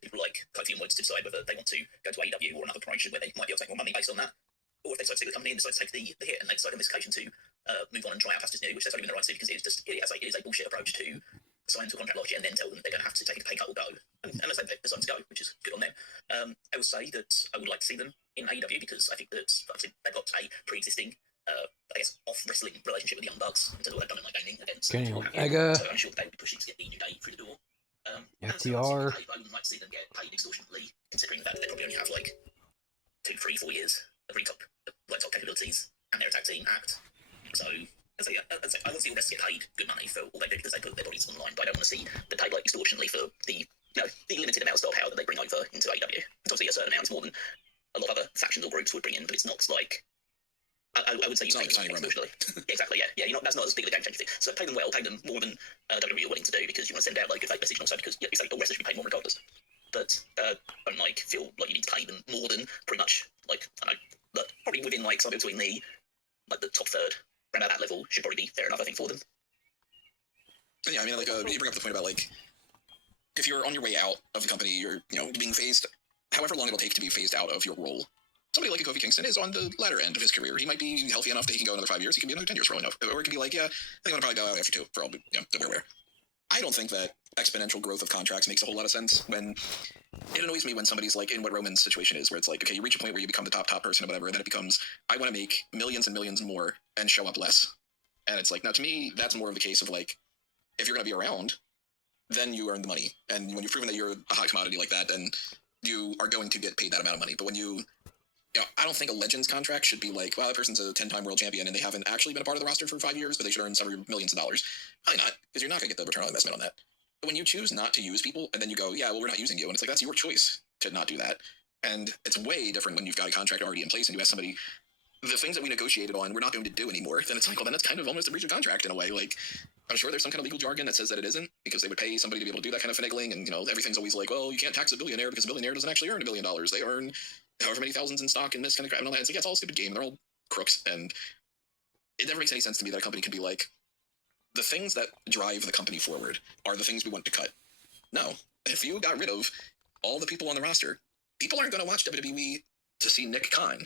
people like Kofi and Woods to decide whether they want to go to AEW or another promotion where they might be able to take more money based on that, or if they decide to stick with the company and decide to take the hit, and they decide on this occasion to move on and try out Pastors New, which they're totally in the right to, because it is a bullshit approach to sign into a contract last year and then tell them they're going to have to take a pay cut or go, and as they decide to go, which is good on them. I will say that I would like to see them in AEW because I think that obviously they've got a pre-existing I guess, off-wrestling relationship with the Young Bucks in terms of what they've done in like gaming events. Kenny Omega. So I'm sure they would be pushing to get the New Day through the door. FTR. I wouldn't like to see them get paid extortionately, considering the fact that they probably only have like 2, 3, 4 years of really top capabilities and their tag team act. So I want to see all wrestlers get paid good money for all they do because they put their bodies on the line, but I don't want to see them paid like extortionately for the limited amount of star power that they bring over into AEW. It's obviously a certain amount, it's more than a lot of other factions or groups would bring in, but it's not like I would say you pay them extortionately. Exactly, yeah. That's not as big of a game changer thing. So pay them well, pay them more than WWE are willing to do because you want to send out like a fake message, and also because you say all wrestlers should be paid more regardless. But don't like feel like you need to pay them more than pretty much like I don't know, probably within like somewhere between the top third, around at that level should probably be fair enough, I think, for them. Yeah, I mean, like you bring up the point about like if you're on your way out of the company, you're being phased, however long it'll take to be phased out of your role. Somebody like a Kofi Kingston is on the latter end of his career. He might be healthy enough that he can go another 5 years. He can be another 10 years for all I know. Or it can be like, yeah, I think I'm going to probably go after 2 for all, we're aware. I don't think that exponential growth of contracts makes a whole lot of sense when it annoys me when somebody's like in what Roman's situation is, where it's like, okay, you reach a point where you become the top person or whatever, and then it becomes, I want to make millions and millions more and show up less. And it's like, now to me, that's more of the case of like, if you're going to be around, then you earn the money. And when you've proven that you're a hot commodity like that, then you are going to get paid that amount of money. But when I don't think a Legends contract should be like, well, that person's a 10-time world champion and they haven't actually been a part of the roster for 5 years, but they should earn several millions of dollars. Probably not, because you're not going to get the return on investment on that. But when you choose not to use people and then you go, yeah, well, we're not using you, and it's like, that's your choice to not do that. And it's way different when you've got a contract already in place and you ask somebody, the things that we negotiated on, we're not going to do anymore. Then it's like, well, then that's kind of almost a breach of contract in a way. Like, I'm sure there's some kind of legal jargon that says that it isn't, because they would pay somebody to be able to do that kind of finagling, and everything's always like, well, you can't tax a billionaire because a billionaire doesn't actually earn $1 billion. They earn however many thousands in stock and this kind of crap and all that. It's like, yeah, it's all a stupid game. They're all crooks, and it never makes any sense to me that a company can be like, the things that drive the company forward are the things we want to cut. No, if you got rid of all the people on the roster, people aren't going to watch WWE to see Nick Khan.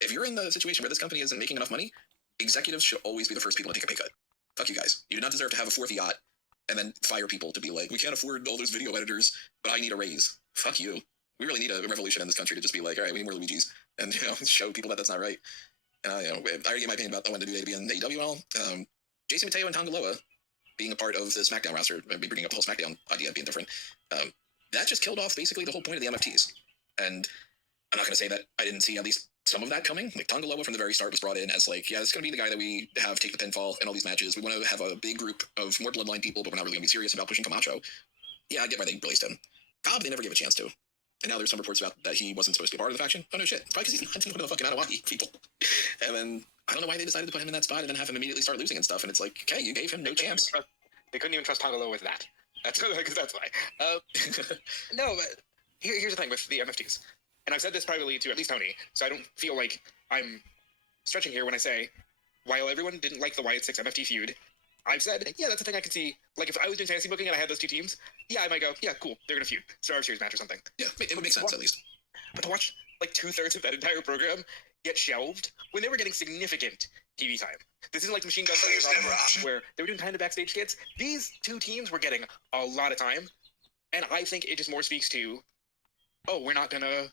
If you're in the situation where this company isn't making enough money, executives should always be the first people to take a pay cut. Fuck you guys. You do not deserve to have a 4th yacht and then fire people to be like, we can't afford all those video editors, but I need a raise. Fuck you. We really need a revolution in this country to just be like, all right, we need more Luigis, and show people that that's not right. And I already gave my opinion about I wanted to be in AEW and all. Jason Mateo and Tonga Loa being a part of the SmackDown roster, bringing up the whole SmackDown idea being different, that just killed off basically the whole point of the MFTs. And I'm not going to say that I didn't see at least some of that coming. Like, Tonga Loa from the very start was brought in as like, yeah, this is going to be the guy that we have take the pinfall in all these matches. We want to have a big group of more bloodline people, but we're not really going to be serious about pushing Camacho. Yeah, I get why they released him. Cobb, they never gave a chance to. And now there's some reports about that he wasn't supposed to be part of the faction. Oh, no shit. It's probably because he's not one of the fucking Anawaki people. And then I don't know why they decided to put him in that spot and then have him immediately start losing and stuff. And it's like, okay, you gave him no chance. They couldn't even trust Tonga Loa with that. That's why. No, but here's the thing with the MFTs. And I've said this privately to at least Tony, so I don't feel like I'm stretching here when I say, while everyone didn't like the Wyatt 6 MFT feud, I've said, yeah, that's a thing I could see. Like, if I was doing fantasy booking and I had those 2 teams, yeah, I might go, yeah, cool, they're going to feud. Survivor Series match or something. Yeah, it would make sense, at least. But to watch, like, 2/3 of that entire program get shelved when they were getting significant TV time. This isn't like the Machine Gun where they were doing kind of backstage skits. These 2 teams were getting a lot of time. And I think it just more speaks to, oh, we're not going to...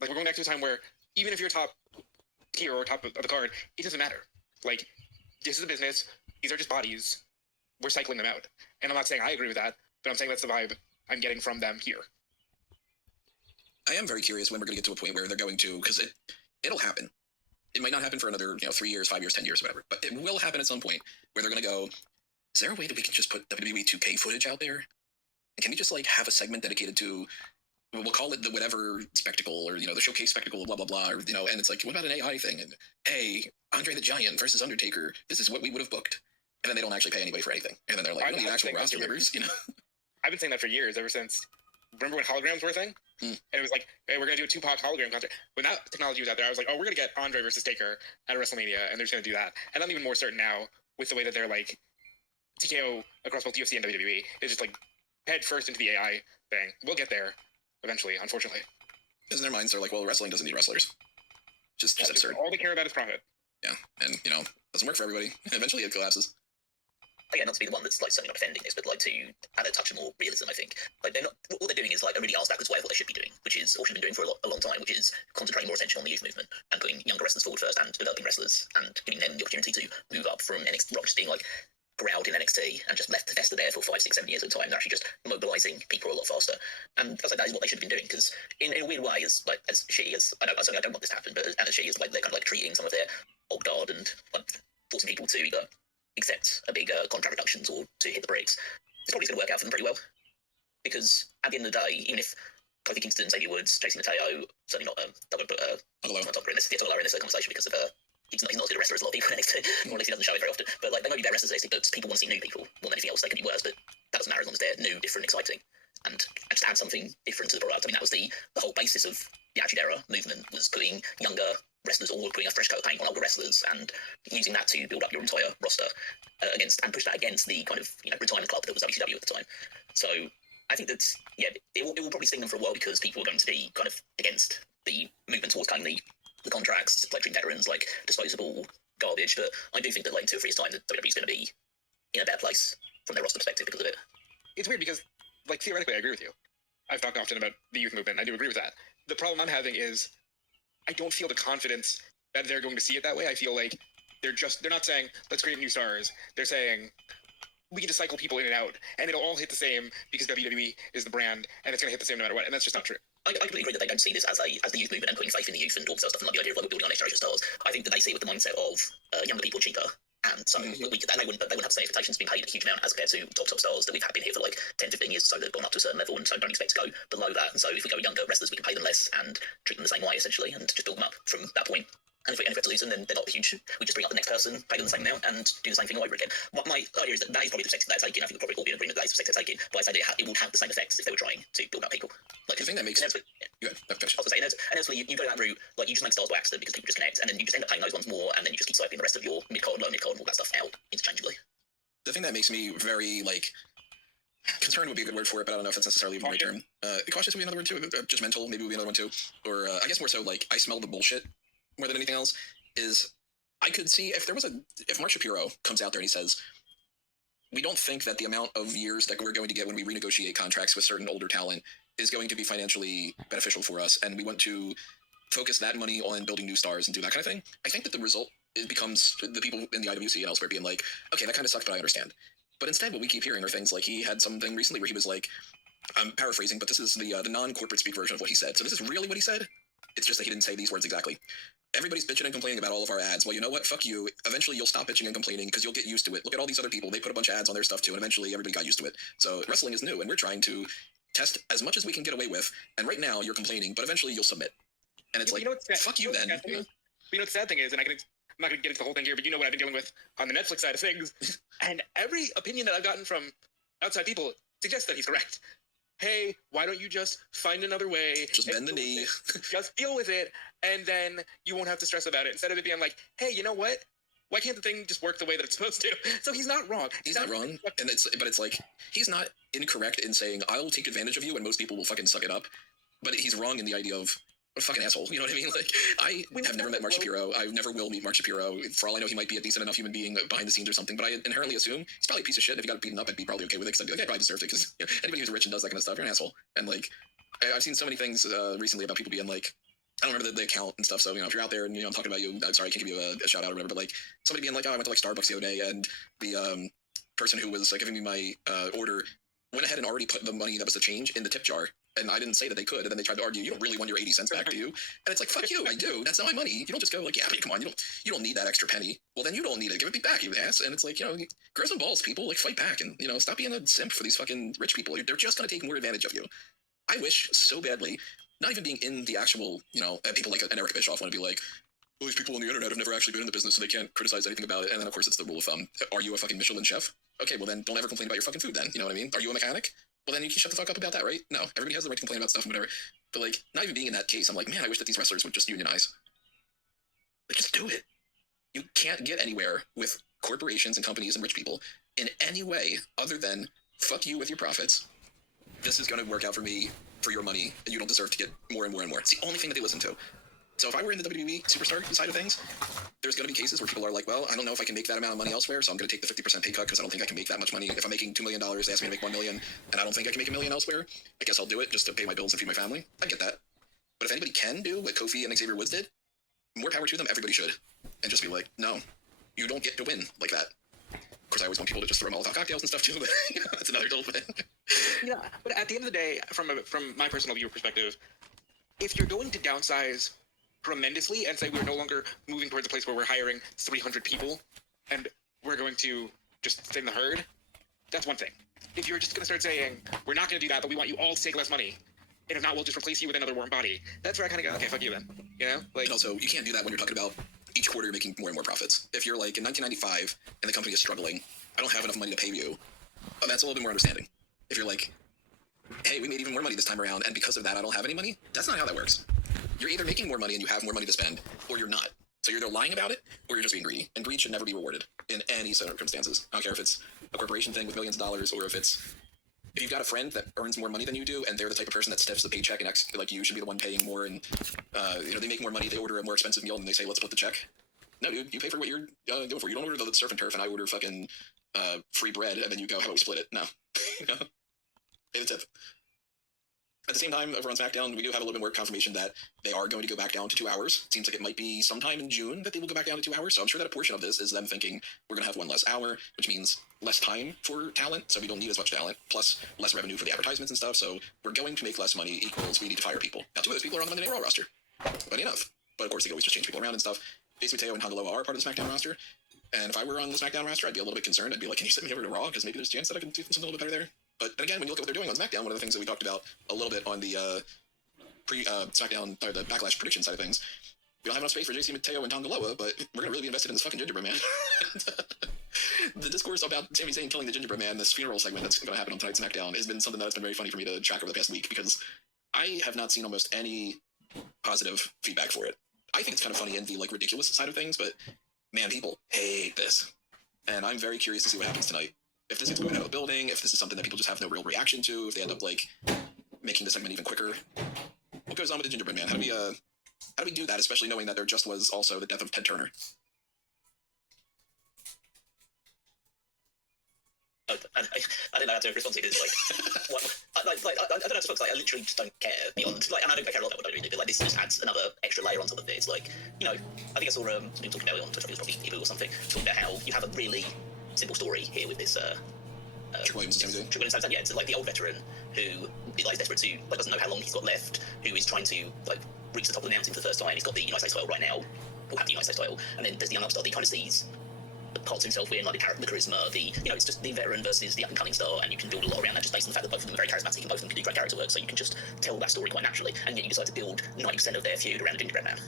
Like, we're going back to a time where even if you're top tier or top of the card, it doesn't matter. Like, this is a business. These are just bodies. We're cycling them out. And I'm not saying I agree with that, but I'm saying that's the vibe I'm getting from them here. I am very curious when we're going to get to a point where they're going to, because it'll happen. It might not happen for another 3 years, 5 years, 10 years, whatever, but it will happen at some point where they're going to go, is there a way that we can just put WWE 2K footage out there? Can we just like have a segment dedicated to, we'll call it the whatever spectacle, or the showcase spectacle, blah blah blah, or and it's like, what about an AI thing? And hey, Andre the Giant versus Undertaker, this is what we would have booked, and then they don't actually pay anybody for anything, and then they're like, we don't need actual roster members, I've been saying that for years, ever since. Remember when holograms were a thing? And it was like, hey, we're gonna do a Tupac hologram concert. When that technology was out there, I was like, oh, we're gonna get Andre versus Taker at WrestleMania, and they're just gonna do that. And I'm even more certain now with the way that they're like TKO across both UFC and WWE. It's just like head first into the AI thing. We'll get there eventually, unfortunately. Because in their minds, they're like, well, wrestling doesn't need wrestlers. Just absurd. All they care about is profit. Yeah, and doesn't work for everybody. Eventually, it collapses. Again, not to be the one that's like certainly not defending this, but like to add a touch of more realism, I think. Like they're not, what they're doing is like a really arse backwards way of what they should be doing, which is, or should have been doing for a long time, which is concentrating more attention on the youth movement and putting younger wrestlers forward first and developing wrestlers and giving them the opportunity to move up from NXT, rather just being like growled in NXT and just left to fester there for 5, 6, 7 years at a time. They're actually just mobilising people a lot faster. And I was like, that is what they should have been doing, because in a weird way, as shitty as, I don't want this to happen, but as shitty as like they're kind of like treating some of their old guard and like forcing people to either accept a big contract reductions or to hit the bricks, it's probably going to work out for them pretty well. Because at the end of the day, even if Kofi Kingston, Xavier Woods, JC Mateo, certainly not Top in this conversation because of he's not as good a wrestler as a lot of people in NXT, or at least he doesn't show it very often. But like they might be better wrestlers, but people want to see new people more than anything else. They can be worse, but that doesn't matter as long as they're new, different, exciting, and just add something different to the product. I mean, that was the whole basis of the Attitude Era movement, was putting younger wrestlers or putting a fresh coat of paint on older wrestlers and using that to build up your entire roster and push that against the kind of retirement club that was WCW at the time. So I think that it will probably sting them for a while because people are going to be kind of against the movement towards kind of the contracts, like treating veterans like disposable garbage. But I do think that like in 2 or 3 years' time, that WWE is going to be in a better place from their roster perspective because of it. It's weird because, like, theoretically, I agree with you. I've talked often about the youth movement, and I do agree with that. The problem I'm having is I don't feel the confidence that they're going to see it that way. I feel like they're not saying, let's create new stars. They're saying, we can just cycle people in and out, and it'll all hit the same because WWE is the brand, and it's going to hit the same no matter what, and that's just not true. I completely agree that they don't see this as the youth movement and putting faith in the youth and all this stuff, and like the idea of like we're building our next generation stars. I think that they see it with the mindset of younger people are cheaper, and so they wouldn't have the same expectations being paid a huge amount as compared to top stars that we've been here for like 10, 15 years, so they've gone up to a certain level, and so don't expect to go below that. And so if we go with younger wrestlers, we can pay them less and treat them the same way essentially, and just build them up from that point. And if we have to lose them, then they're not huge. We just bring up the next person, pay them the same amount, and do the same thing all over again. My idea is that is probably the perspective they're taking. I think we'll probably all be in agreement that is the perspective they're taking. But I say it would have the same effects if they were trying to build up people. Like The thing that makes I was going to say, inevitably you go that route, like you just make stars by accident because people just connect, and then you just end up paying those ones more, and then you just keep swiping the rest of your mid-card, low mid-card, and all that stuff out interchangeably. The thing that makes me very concerned would be a good word for it, but I don't know if that's necessarily the right term. Cautious would be another word too. Judgmental maybe would be another one too. Or I guess more so like I smell the bullshit more than anything else. Is I could see if Mark Shapiro comes out there and he says, we don't think that the amount of years that we're going to get when we renegotiate contracts with certain older talent is going to be financially beneficial for us, and we want to focus that money on building new stars and do that kind of thing. I think that the result becomes the people in the IWC and elsewhere being like, okay, that kind of sucks, but I understand. But instead, what we keep hearing are things like he had something recently where he was like, I'm paraphrasing, but this is the non-corporate speak version of what he said. So this is really what he said. It's just that he didn't say these words exactly. Everybody's bitching and complaining about all of our ads. Well, you know what? Fuck you. Eventually, you'll stop bitching and complaining because you'll get used to it. Look at all these other people. They put a bunch of ads on their stuff too, and eventually everybody got used to it. So wrestling is new, and we're trying to test as much as we can get away with. And right now, you're complaining, but eventually you'll submit. And it's fuck you then. You know what the sad thing is, and I'm not going to get into the whole thing here, but you know what I've been dealing with on the Netflix side of things. And every opinion that I've gotten from outside people suggests that he's correct. Hey, why don't you just find another way? Just bend the knee. Just deal with it, and then you won't have to stress about it. Instead of it being like, hey, you know what? Why can't the thing just work the way that it's supposed to? So he's not wrong. He's not wrong, and it's like he's not incorrect in saying I'll take advantage of you, and most people will fucking suck it up. But he's wrong in the idea of a fucking asshole. You know what I mean? Like I have never met Mark Shapiro. I never will meet Mark Shapiro. For all I know, he might be a decent enough human being behind the scenes or something. But I inherently assume he's probably a piece of shit. If he got beaten up, I'd be probably okay with it because I'd be like, I probably deserved it. Because anybody who's rich and does that kind of stuff, you're an asshole. And like I've seen so many things recently about people being like, I don't remember the account and stuff. So if you're out there and I'm talking about you, I'm sorry, I can't give you a shout out or whatever. But like somebody being like, oh, I went to like Starbucks the other day, and the person who was giving me my order went ahead and already put the money that was the change in the tip jar. And I didn't say that they could. And then they tried to argue, you don't really want your 80 cents back, do you? And it's like, fuck you, I do. That's not my money. You don't just go like, yeah, but come on, you don't need that extra penny. Well, then you don't need it. Give it back, you ass. And it's like, grow some balls, people. Like, fight back and, stop being a simp for these fucking rich people. They're just going to take more advantage of you. I wish so badly, not even being in the actual, people like an Eric Bischoff want to be like, well, these people on the internet have never actually been in the business, so they can't criticize anything about it. And then, of course, it's the rule of thumb. Are you a fucking Michelin chef? Okay, well then don't ever complain about your fucking food then. You know what I mean? Are you a mechanic? Well, then you can shut the fuck up about that, right? No, everybody has the right to complain about stuff and whatever. But, like, not even being in that case, I'm like, man, I wish that these wrestlers would just unionize. Like, just do it. You can't get anywhere with corporations and companies and rich people in any way other than fuck you with your profits this is going to work out for me for your money, and you don't deserve to get more and more and more. It's the only thing that they listen to. So if I were in the WWE superstar side of things, there's going to be cases where people are like, well, I don't know if I can make that amount of money elsewhere, so I'm going to take the 50% pay cut because I don't think I can make that much money. If I'm making $2 million, they ask me to make $1 million, and I don't think I can make $1 million elsewhere, I guess I'll do it just to pay my bills and feed my family. I get that. But if anybody can do what Kofi and Xavier Woods did, more power to them, everybody should. And just be like, no, you don't get to win like that. Of course, I always want people to just throw Molotov cocktails and stuff too, but that's another whole thing. Yeah, but at the end of the day, from my personal view perspective, if you're going to downsize tremendously and say we're no longer moving towards a place where we're hiring 300 people and we're going to just thin the herd, that's one thing. If you're just going to start saying, we're not going to do that, but we want you all to take less money, and if not, we'll just replace you with another warm body, that's where I kind of go, okay, fuck you then. You know? Like, and also, you can't do that when you're talking about each quarter you're making more and more profits. If you're like in 1995 and the company is struggling, I don't have enough money to pay you, that's a little bit more understanding. If you're like, hey, we made even more money this time around, and because of that I don't have any money, that's not how that works. You're either making more money and you have more money to spend, or you're not. So you're either lying about it, or you're just being greedy. And greed should never be rewarded in any circumstances. I don't care if it's a corporation thing with millions of dollars, or if you've got a friend that earns more money than you do, and they're the type of person that stiffs the paycheck and acts like you should be the one paying more, and they make more money, they order a more expensive meal, and they say, let's split the check. No, dude, you pay for what you're going for. You don't order the surf and turf, and I order fucking free bread, and then you go, how about we split it? No. Pay the tip. At the same time, over on SmackDown, we do have a little bit more confirmation that they are going to go back down to 2 hours. It seems like it might be sometime in June that they will go back down to 2 hours. So I'm sure that a portion of this is them thinking we're going to have one less hour, which means less time for talent. So we don't need as much talent, plus less revenue for the advertisements and stuff. So we're going to make less money equals we need to fire people. Now, 2 of those people are on the Monday Night Raw roster. Funny enough. But of course, they can always just change people around and stuff. Ace Mateo and Tangaloa are part of the SmackDown roster. And if I were on the SmackDown roster, I'd be a little bit concerned. I'd be like, can you send me over to Raw? Because maybe there's a chance that I can do something a little bit better there. But then again, when you look at what they're doing on SmackDown, one of the things that we talked about a little bit on the SmackDown, or the Backlash prediction side of things, we don't have enough space for JC Mateo and Tangaloa, but we're going to really be invested in this fucking Gingerbread Man. The discourse about Sami Zayn killing the Gingerbread Man, this funeral segment that's going to happen on tonight's SmackDown, has been something that's been very funny for me to track over the past week, because I have not seen almost any positive feedback for it. I think it's kind of funny in the ridiculous side of things, but man, people hate this. And I'm very curious to see what happens tonight. If this is going out of the building, if this is something that people just have no real reaction to, if they end up making the segment even quicker. What goes on with the Gingerbread Man? How do we do that, especially knowing that there just was also the death of Ted Turner? I don't know how to respond to it. It's I don't know how to folks. I literally just don't care beyond. And I don't care a lot about what I do, but this just adds another extra layer on top of it. It's I think I saw somebody talking about it on Twitter. It was probably Ibu or something, talking about how you have a really simple story here with this. Triple Williams, Triple Williams, yeah, it's the old veteran who is desperate to doesn't know how long he's got left, who is trying to reach the top of the mountain for the first time. He's got the United States title right now, will have the United States title, and then there's the young upstart that he kind of sees parts of himself in, the character, the charisma, it's just the veteran versus the up and coming star, and you can build a lot around that just based on the fact that both of them are very charismatic and both of them can do great character work, so you can just tell that story quite naturally, and yet you decide to build 90% of their feud around the Gingerbread Man.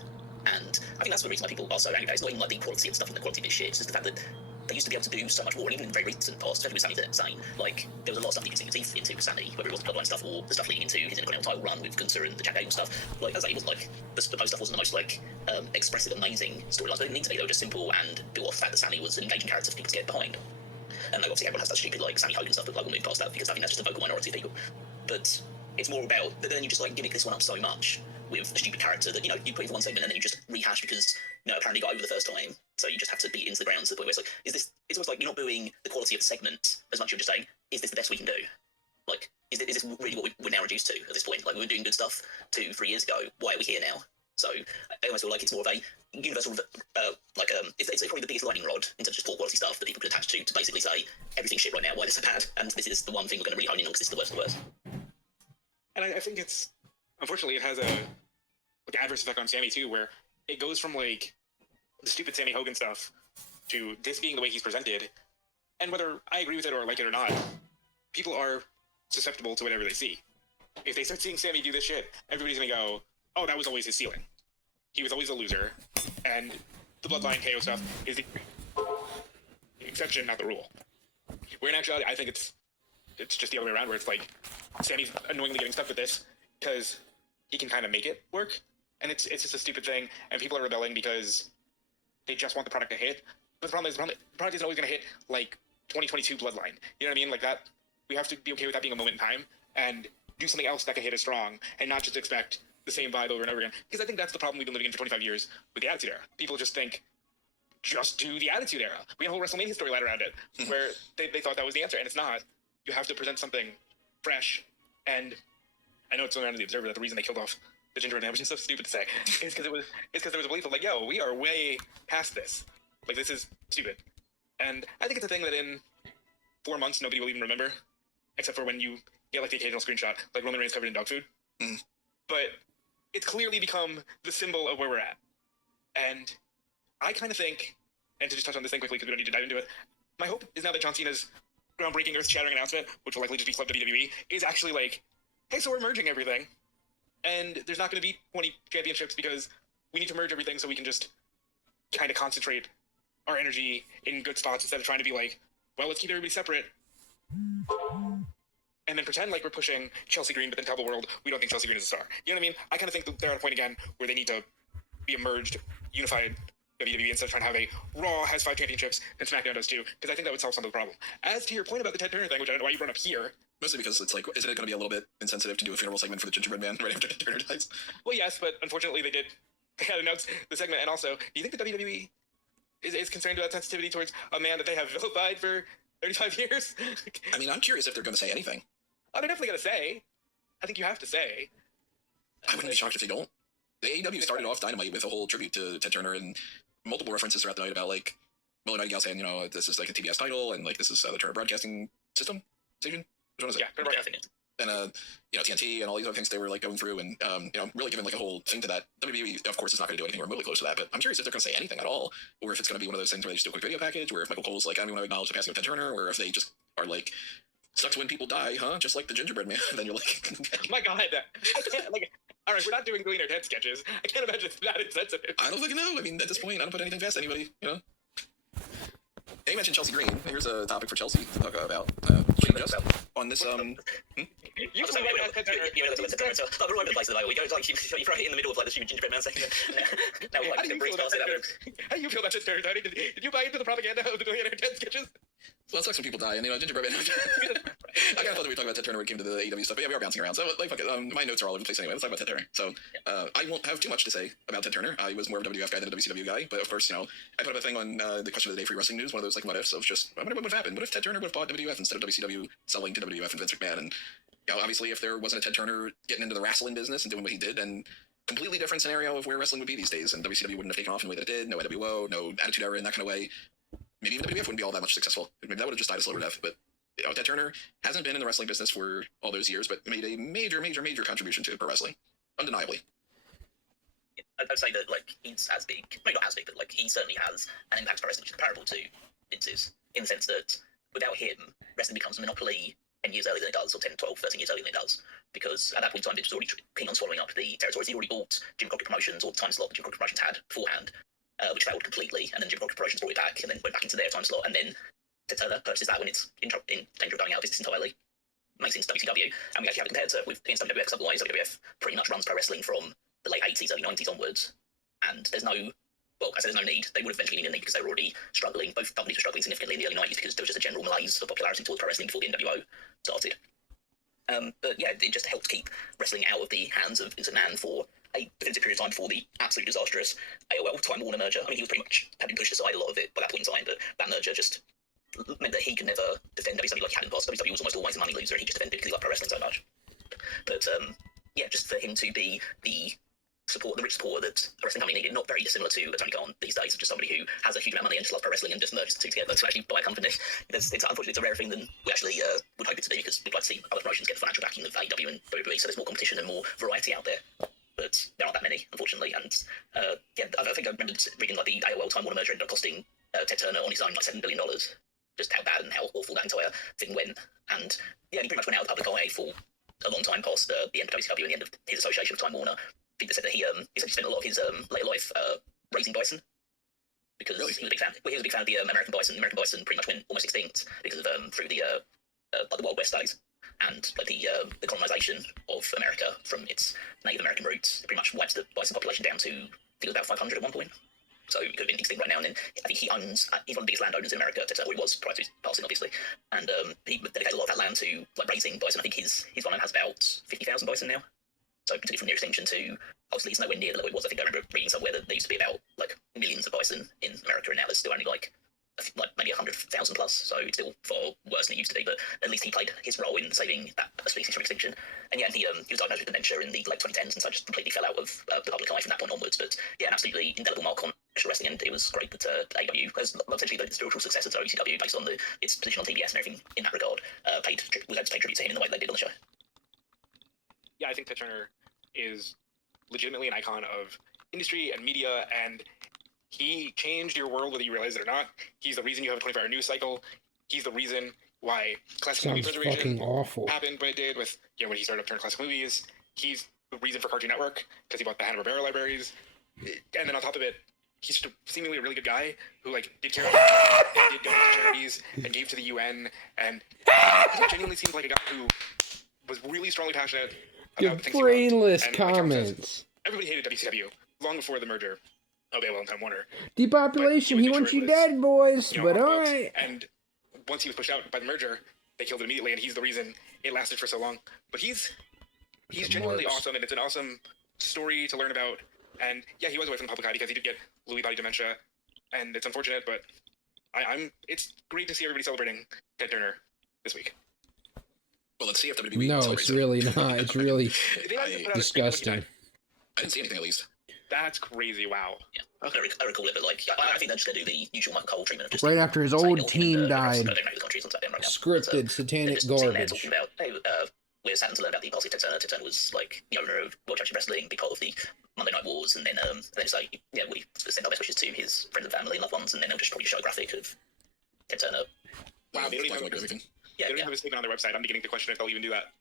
And I think that's the reason why people are so angry about it. It's not even the quality and stuff and the quality of this shit, it's just the fact that they used to be able to do so much more, and even in the very recent past, especially with Sami Zayn, there was a lot of stuff he could sink his teeth into with Sami, whether it was the Bloodline stuff or the stuff leading into his Intercontinental title run with Gunther and the Jack Gable stuff. As I say, it wasn't the post stuff wasn't the most expressive, amazing storylines. They didn't need to be. They were just simple and built off the fact that Sami was an engaging character for people to get behind. And obviously everyone has that stupid Sami Hogan stuff, but we'll move past that because I think that's just a vocal minority of people. But it's more about then you just gimmick this one up so much with a stupid character that you put it for one segment and then you just rehash because apparently got over the first time, so you just have to beat it into the ground to the point where it's almost like you're not booing the quality of the segment as much as you're just saying, is this the best we can do? Is this really what we're now reduced to at this point? We were doing good stuff 2-3 years ago, why are we here now? So I almost feel like it's more of a universal it's probably the biggest lightning rod in terms of just poor quality stuff that people can attach to basically say everything's shit right now, why this is so bad, and this is the one thing we're going to really hone in on because this is the worst of the worst. And I think it's, unfortunately, it has a adverse effect on Sami too, where it goes from the stupid Sammy Hogan stuff to this being the way he's presented, and whether I agree with it or like it or not, people are susceptible to whatever they see. If they start seeing Sammy do this shit, everybody's gonna go, oh, that was always his ceiling. He was always a loser, and the Bloodline KO stuff is the exception, not the rule. Where in actuality, I think it's just the other way around, where it's Sammy's annoyingly getting stuck with this because he can kind of make it work, and it's just a stupid thing, and people are rebelling because they just want the product to hit. But the problem is, the product isn't always going to hit 2022 Bloodline. You know what I mean? That we have to be okay with that being a moment in time. and do something else that can hit as strong, and not just expect the same vibe over and over again. Because I think that's the problem we've been living in for 25 years with the Attitude Era. People just think, just do the Attitude Era. We had a whole WrestleMania storyline around it, where they thought that was the answer, and it's not. You have to present something fresh. And I know it's around the Observer that the reason they killed off the Gingerbread Man, which is so stupid to say, is because there was a belief of like, yo, we are way past this. Like, this is stupid. And I think it's a thing that in 4 months nobody will even remember, except for when you get like the occasional screenshot, like Roman Reigns covered in dog food. But it's clearly become the symbol of where we're at. And I kind of think, and to just touch on this thing quickly because we don't need to dive into it, my hope is now that John Cena's groundbreaking, earth-shattering announcement, which will likely just be Club WWE, is actually like, hey, so we're merging everything. And there's not going to be 20 championships because we need to merge everything so we can just kind of concentrate our energy in good spots instead of trying to be like, well, let's keep everybody separate. And then pretend like we're pushing Chelsea Green, but then tell the world we don't think Chelsea Green is a star. You know what I mean? I kind of think that they're at a point again where they need to be a merged, unified WWE instead of trying to have a Raw has 5 championships and SmackDown does 2, because I think that would solve some of the problem. As to your point about the Ted Turner thing, which I don't know why you brought up here. Mostly because it's like, isn't it going to be a little bit insensitive to do a funeral segment for the Gingerbread Man right after Ted Turner dies? Well, yes, but unfortunately they had announced the segment. And also, do you think the WWE is concerned about sensitivity towards a man that they have vilified for 35 years? I mean, I'm curious if they're going to say anything. Oh, they're definitely going to say. I think you have to say. I wouldn't be shocked if they don't. The AEW started off Dynamite with a whole tribute to Ted Turner and multiple references throughout the night about, like, Willow Nightingale saying, you know, this is like a TBS title, and like this is the Turner Broadcasting System station. Which one is it? Yeah, Turner Broadcasting. And you know, TNT and all these other things they were like going through, and you know, really giving like a whole thing to that. WWE, of course, is not going to do anything remotely close to that, but I'm curious if they're going to say anything at all, or if it's going to be one of those things where they just do a quick video package, or if Michael Cole's like, I don't even want to acknowledge the passing of Ted Turner, or if they just are like, sucks when people die, huh? Just like the Gingerbread Man. And then you're like, oh my God, I can't, like, all right, we're not doing Billionaire Ted sketches. I can't imagine it's that insensitive. I don't fucking know. I mean, at this point, I don't put anything past anybody, you know? Hey, you mentioned Chelsea Green. Here's a topic for Chelsea to talk about. Just on this, You So can write Ted Turner. you're all over the place at the moment. We go like you're right in the middle of like the Gingerbread Man segment. Now we're How like do you breeze feel about past it. that? How do you feel about Ted Turner, Tony? Did you buy into the propaganda of the Billionaire Ted sketches? well, it sucks when people die, and you know, Gingerbread Man. I kind of thought that we were talking about Ted Turner when it came to the AEW stuff, but yeah, we are bouncing around. So, like, fuck it, my notes are all over the place anyway. Let's talk about Ted Turner. So, I won't have too much to say about Ted Turner. I was more of a WWF guy than a WCW guy, but of course, you know, I put up a thing on the question of the day for Wrestling News, one of those like what ifs of just, I wonder what would have happened. What if Ted Turner would have bought WWF instead of WCW selling to WWF and Vince McMahon? And you know, obviously, if there wasn't a Ted Turner getting into the wrestling business and doing what he did, and completely different scenario of where wrestling would be these days, and WCW wouldn't have taken off in the way that it did, no NWO, no Attitude Era in that kind of way. Maybe even WWF wouldn't be all that much successful. Maybe that would have just died a slower death. But you know, Ted Turner hasn't been in the wrestling business for all those years, but made a major contribution to pro wrestling, undeniably. I'd say that like he's as big, maybe not as big, but like he certainly has an impact on wrestling which is comparable to Vince's, in the sense that without him, wrestling becomes a monopoly 10 years earlier than it does, or 10, 12, 13 years earlier than it does. Because at that point in time, Vince was already keen on swallowing up the territories. He'd already bought Jim Crockett Promotions, or the time slot that Jim Crockett Promotions had beforehand, which failed completely, and then Jim Crockett Promotions brought it back, and then went back into their time slot, and then Ted Turner purchases that when it's in danger of going out of business entirely. Makes sense to WCW, and we actually have it compared to with against WWF, because otherwise WWF pretty much runs pro wrestling from the late 80s, early 90s onwards, and there's no, well, I said there's no need. They would have eventually needed a need because they were already struggling. Both companies were struggling significantly in the early 90s because there was just a general malaise of popularity towards pro wrestling before the NWO started. But yeah, it just helped keep wrestling out of the hands of Vince McMahon for a definitive period of time before the absolutely disastrous AOL Time Warner merger. I mean, he was pretty much had been pushed aside a lot of it by that point in time, but that merger just meant that he could never defend WCW like he had in the past. WCW was almost always a money loser, and he just defended because he loved pro wrestling so much. But yeah, just for him to be the support, the rich supporter that a wrestling company needed, not very dissimilar to Tony Khan these days, just somebody who has a huge amount of money and just loves pro wrestling and just merges the two together to actually buy a company. It's unfortunately it's a rarer thing than we actually would hope it to be, because we'd like to see other promotions get the financial backing of AEW and WWE, so there's more competition and more variety out there. But there aren't that many, unfortunately. And yeah, I think I remember reading like the AOL Time Warner merger ended up costing Ted Turner on his own like $7 billion. Just how bad and how awful that entire thing went. And yeah, he pretty much went out of the public eye for a long time past the end of WCW and the end of his association with Time Warner. People said that he spent a lot of his later life raising bison, because he was a big fan. Well, he was a big fan of the American bison. American bison pretty much went almost extinct because of through the like the Wild West days and like the colonization of America from its Native American roots. It pretty much wiped the bison population down to I think it was about 500 at one point. So he could have been extinct right now. And then I think he owns, he's one of the biggest landowners in America, or he was prior to his passing, obviously. And he dedicated a lot of that land to like raising bison. I think his farmland has about 50,000 bison now. So particularly from near extinction to, obviously it's nowhere near the level it was. I think I remember reading somewhere that there used to be about like millions of bison in America, and now there's still only like maybe 100,000 plus, so it's still far worse than it used to be, but at least he played his role in saving that species from extinction. And yeah, he was diagnosed with dementia in the late 2010s, and so just completely fell out of the public eye from that point onwards. But yeah, an absolutely indelible mark on professional wrestling, and it was great that AEW has essentially the spiritual successor to WCW based on its position on TBS and everything in that regard, was able to pay tribute to him in the way they did on the show. Yeah, I think Ted Turner is legitimately an icon of industry and media, and he changed your world whether you realize it or not. He's the reason you have a 24-hour news cycle. He's the reason why classic movie Sounds preservation fucking awful. happened when it did with, when he started up Turner Classic Movies. He's the reason for Cartoon Network, because he bought the Hanna-Barbera libraries. And then on top of it, he's just seemingly a really good guy who did care about and did donate to charities and gave to the UN, and he genuinely seemed like a guy who was really strongly passionate Your about the things brainless he loved. And like Cameron says, comments. everybody hated WCW long before the merger of AOL and Time Warner. Depopulation, he wants you dead, boys. But alright. And once he was pushed out by the merger, they killed it immediately, and he's the reason it lasted for so long. But he's genuinely awesome, and it's an awesome story to learn about. And yeah, he was away from the public eye because he did get Lewy body dementia, and it's unfortunate, but it's great to see everybody celebrating Ted Turner this week. Well, let's see if WWE No, celebrates it's it. really not. It's really They haven't put out a statement when he disgusting. died. I didn't see anything, at least. That's crazy, wow. Yeah, I recall it, but I think they're just going to do the usual Michael Cole treatment of just Right after his saying old all team the died. I don't know the countries on SmackDown right now. Scripted, So, satanic just sitting there garbage. talking about, hey, we're saddened to learn about the passing of Ted Turner. Ted Turner was like the owner of World Championship Wrestling, big part of the Monday Night Wars, and then it's like, yeah, we send our best wishes to his friends and family and loved ones, and then they'll just probably show a graphic of Ted Turner. Wow, they don't even Like have, everything. Yeah, they don't yeah. have a statement on their website. I'm beginning to question if they'll even do that.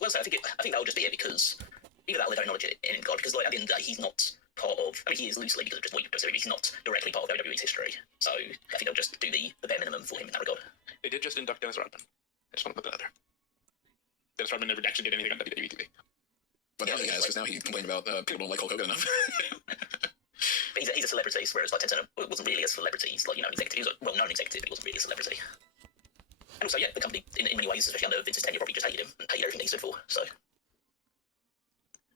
Well, so I think that will just be it, because either that or they don't acknowledge it in God, because at the end of the day, he's not part of. I mean, he is loosely because of just what you consider. He's not directly part of WWE's history. So I think they'll just do the bare minimum for him in that regard. They did just induct Dennis Rodman. I just want to put that out there. Dennis Rodman never actually did anything on WWE TV. But now he has, because now he complained about people don't like Hulk Hogan enough. But he's a celebrity, whereas Ted Turner wasn't really a celebrity. He's an executive. He was a well-known executive, but he wasn't really a celebrity. And also, yeah, the company, in many ways, especially under Vince's tenure, probably just hated him and hated everything he stood for. So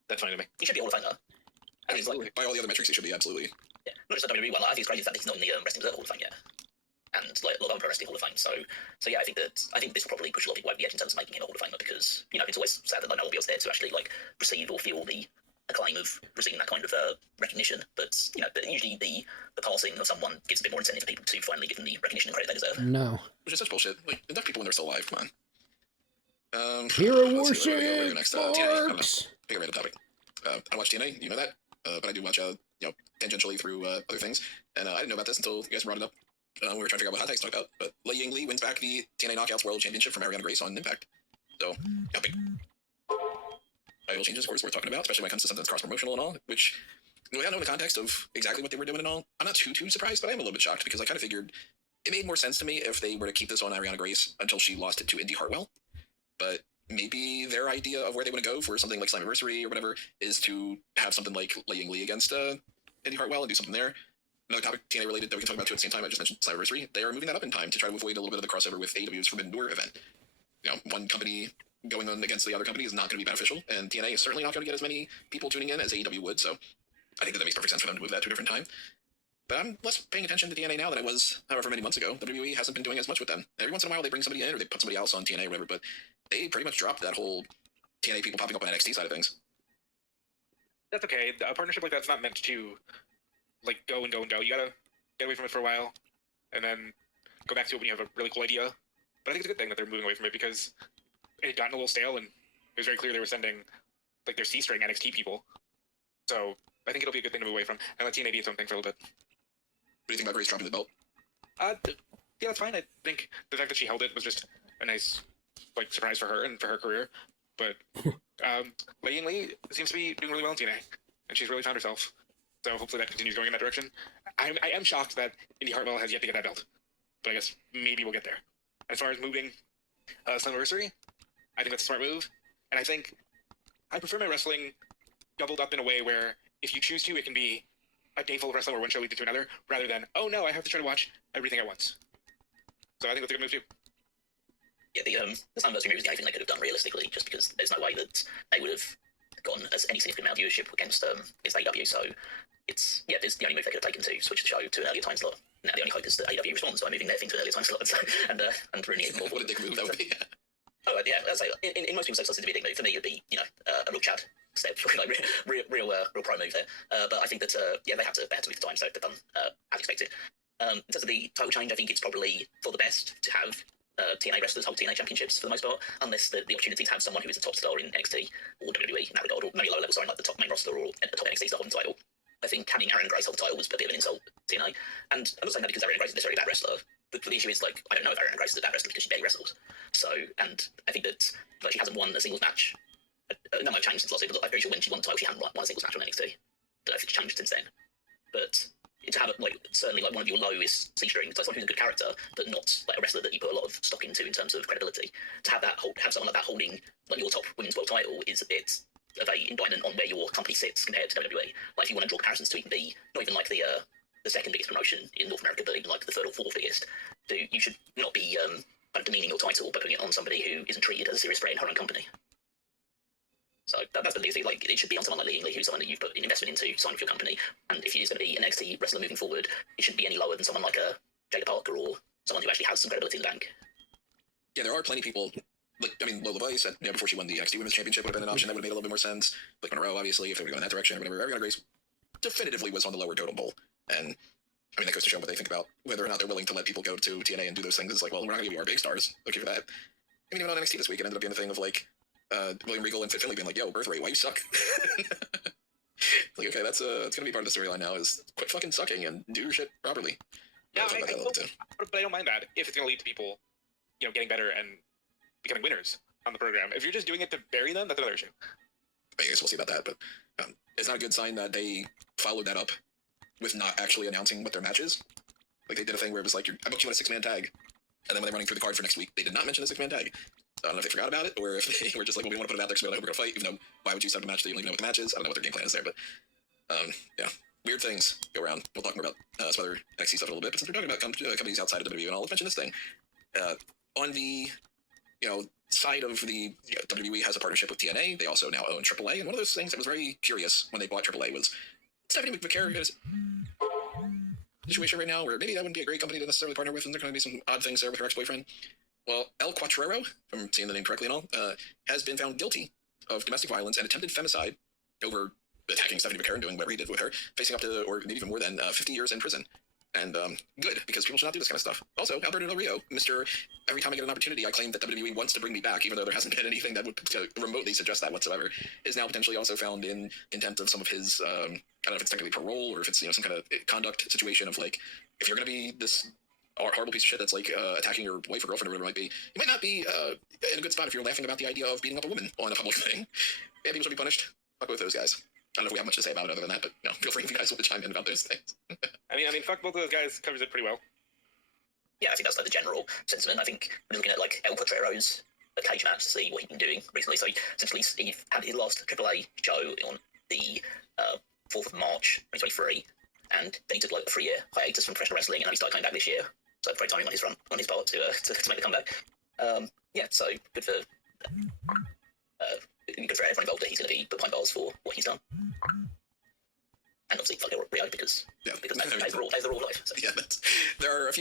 That's funny to me. he should be Hall of Famer. And he's like, By all the other metrics, he should be absolutely. yeah, not just the WWE one. I think it's crazy the fact that he's not in the Wrestling Observer Hall of Fame yet, and a lot of other pro wrestling Hall of Fame. So yeah, I think this will probably push a lot of people over the edge in terms of making him a Hall of Famer, because it's always sad that no one will be able there to actually receive or feel the acclaim of receiving that kind of recognition. But but usually the passing of someone gives a bit more incentive for people to finally give them the recognition and credit they deserve. No. Which is such bullshit. Induct people when they're still alive, come on. Hero let's see, where do we go worship, next? TNA. I don't know. Sparks. Pick a random topic. I watch TNA, you know that. But I do watch, tangentially through other things. And I didn't know about this until you guys brought it up. We were trying to figure out what hot takes to talk about. But Lei Ying Lee wins back the TNA Knockouts World Championship from Ariana Grace on Impact. So, yeah, big title changes, of course, worth talking about, especially when it comes to something that's cross-promotional and all, which, without knowing the context of exactly what they were doing and all, I'm not too surprised, but I am a little bit shocked, because I kind of figured it made more sense to me if they were to keep this on Ariana Grace until she lost it to Indy Hartwell. But maybe their idea of where they want to go for something like Slammiversary or whatever is to have something like Lei Ying Lee against Indy Hartwell and do something there. Another topic, TNA related, that we can talk about too at the same time, I just mentioned Slammiversary. They are moving that up in time to try to avoid a little bit of the crossover with AEW's Forbidden Door event. One company going on against the other company is not going to be beneficial, and TNA is certainly not going to get as many people tuning in as AEW would, so I think that makes perfect sense for them to move that to a different time. But I'm less paying attention to TNA now than I was however many months ago. WWE hasn't been doing as much with them. Every once in a while they bring somebody in or they put somebody else on TNA or whatever, but they pretty much dropped that whole TNA people popping up on NXT side of things. That's okay. A partnership like that's not meant to go and go and go. You gotta get away from it for a while, and then go back to it when you have a really cool idea. But I think it's a good thing that they're moving away from it, because it had gotten a little stale, and it was very clear they were sending their C-string NXT people. So I think it'll be a good thing to move away from, and let TNA be its own thing for a little bit. What do you think about Grace dropping the belt? Yeah, that's fine. I think the fact that she held it was just a nice surprise for her and for her career. But Lei Ying Lee seems to be doing really well in TNA, and she's really found herself. So hopefully that continues going in that direction. I am shocked that Indy Hartwell has yet to get that belt, but I guess maybe we'll get there. As far as moving Slammiversary, I think that's a smart move, and I prefer my wrestling doubled up in a way where if you choose to, it can be a day full of wrestling where one show leads into another, rather than, oh no, I have to try to watch everything at once. So I think that's a good move too. Yeah, the Slammiversary move is the only thing they could have done realistically, just because there's no way that they would have gotten as any significant amount of viewership against AEW. So it's the only move they could have taken to switch the show to an earlier time slot. Now the only hope is that AEW responds by moving their thing to an earlier time slot and ruining it more. What a dick move that would be. Oh yeah, I'd say in most people's sense, it'd be a dick move. For me, it'd be a real Chad step, like real pro move there. But I think that they had to move the time, so they've done as expected. In terms of the title change, I think it's probably for the best to have TNA wrestlers hold TNA championships for the most part, unless the opportunity to have someone who is a top star in NXT or WWE in that regard, or maybe lower level star in like the top main roster or the top NXT star holding the title. I think having Aaron Grace hold the title was a bit of an insult to TNA, and I'm not saying that because Aaron Grace is necessarily a bad wrestler. But the issue is, like, I don't know if Aaron Grace is a bad wrestler because she barely wrestles. So, and I think that she hasn't won a singles match. That might have changed since last year, but I'm very sure when she won the title, she hadn't won a singles match on NXT. Don't know if it's changed since then. But to have certainly one of your lowest C strings, like someone who's a good character, but not like a wrestler that you put a lot of stock into in terms of credibility, to have someone like that holding like your top women's world title is a bit of a indictment on where your company sits compared to WWE. Like if you want to draw comparisons to even not even like the second biggest promotion in North America, but even like the third or fourth biggest, you should not be kind of demeaning your title by putting it on somebody who isn't treated as a serious threat in her own company. So that's the biggest thing. Like, it should be on someone like Lee Lee, who's someone that you've put an investment into, signing for your company. And if he is going to be an NXT wrestler moving forward, it shouldn't be any lower than someone like a Jada Parker or someone who actually has some credibility in the bank. Yeah, there are plenty of people. Like, I mean, Lola Vice, before she won the NXT Women's Championship, would have been an option that would have made a little bit more sense. Like Monroe, obviously, if they were going in that direction or whatever. Ariana Grace definitively was on the lower totem pole. And I mean, that goes to show what they think about whether or not they're willing to let people go to TNA and do those things. It's like, well, we're not going to give you our big stars. Okay for that. I mean, even on NXT this week, it ended up being a thing of like, William Regal and Fit Finlay being like, yo, birth rate, why you suck? Like, okay, that's going to be part of the storyline now, is quit fucking sucking and do your shit properly. Yeah, but I don't mind that if it's going to lead to people, getting better and becoming winners on the program. If you're just doing it to bury them, that's another issue. I guess we'll see about that, but it's not a good sign that they followed that up with not actually announcing what their match is. Like, they did a thing where it was like, I booked you on a 6-man tag, and then when they're running through the card for next week, they did not mention the 6-man tag. I don't know if they forgot about it, or if they were just like, well, we want to put it out there because we're going to fight, even though, why would you set up a match that you don't even know what the match is? I don't know what their game plan is there, but, yeah, weird things go around. We'll talk more about some other NXT stuff in a little bit, but since we're talking about companies outside of WWE, and I'll mention this thing, on the, side of the WWE has a partnership with TNA, they also now own AAA, and one of those things that was very curious when they bought AAA was Stephanie McMahon has a situation right now where maybe that wouldn't be a great company to necessarily partner with, and there are going to be some odd things there with her ex-boyfriend. Well, El Cuatrero, if I'm saying the name correctly and all, has been found guilty of domestic violence and attempted femicide over attacking Stephanie McMahon, doing whatever he did with her, facing up to, or maybe even more than, 50 years in prison. And good, because people should not do this kind of stuff. Also, Alberto Del Rio, Mr. Every time I get an opportunity, I claim that WWE wants to bring me back, even though there hasn't been anything that would remotely suggest that whatsoever, is now potentially also found in contempt of some of his, I don't know if it's technically parole, or if it's, some kind of conduct situation of, like, if you're going to be this horrible piece of shit that's, like, attacking your wife or girlfriend or whatever it might be, you might not be in a good spot if you're laughing about the idea of beating up a woman on a public thing. Yeah, people should be punished. Fuck both those guys. I don't know if we have much to say about it other than that, but feel free if you guys want to chime in about those things. I mean, fuck both of those guys covers it pretty well. Yeah, I think that's like the general sentiment. I think we're looking at like El Cuatrero's cage match to see what he's been doing recently. So essentially, he had his last AAA show on the 4th of March 2023, and then he took like a 3-year hiatus from professional wrestling, and then he started coming back this year. So great timing on his part to make the comeback. Yeah, so good for everyone involved that he's going to be put behind bars for what he's done. And obviously, fuck Rio because that's the raw life. So. Yeah, there are a few